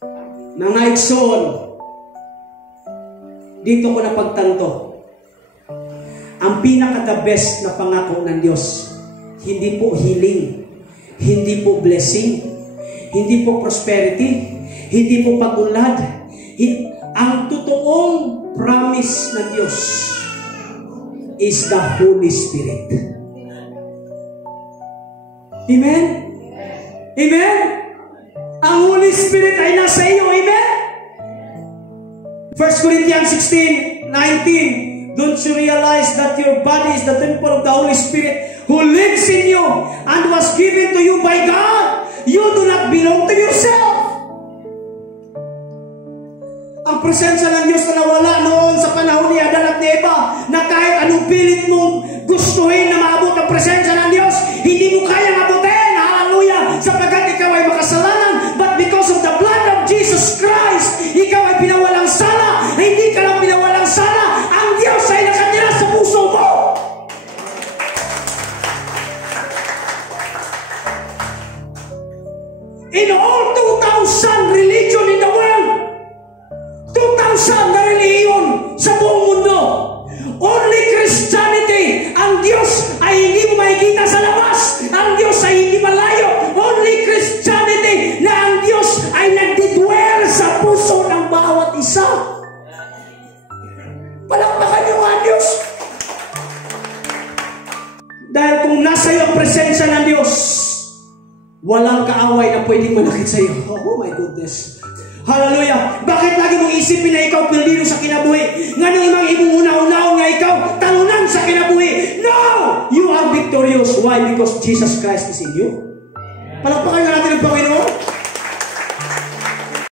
Mga igsoon, dito ko napagtanto, ang pinaka-the best na pangako ng Diyos, hindi po healing, hindi po blessing, hindi po prosperity, hindi po pag-unlad. Ang totoong promise ng Diyos is the Holy Spirit. Amen? Amen? Ang Holy Spirit ay nasa iyo. Amen? 1 Corinthians 16:19, don't you realize that your body is the temple of the Holy Spirit who lives in you and was given to you by God? You do not belong to yourself. Ang presensya ng Diyos na nawala noon sa panahon ni Adan at Eva, na kahit anong pilit mong gustuhin na maabot ang presensya ng Diyos, hindi mo kayang abutin. Hallelujah! Sapagkat ikaw ay makasalanan, but because of the blood of Jesus Christ, ikaw ay pinawalang sala. Hindi ka lang pinawalang sala, ang Diyos ay nakatira sa puso mo. In all 2,000 religion in the world, 2,000 na reliyon sa buong mundo, only Christianity, ang Diyos ay hindi mo makikita sa labas, ang Diyos ay hindi malayo. Only Christianity na ang Diyos ay nagdidwell sa puso ng bawat isa. Palakpakan niyo ang Diyos. Dahil kung nasa iyo ang presensya ng Diyos, walang kaaway na pwedeng manakit sa iyo. Oh my goodness. Hallelujah. Bakit lagi mong isipin na ikaw pildido sa kinabuhi? Nga nung imang imuuna-unaon nga ikaw talunan sa kinabuhi? No! You are victorious. Why? Because Jesus Christ is in you. Palakpakan nga natin ang Panginoon.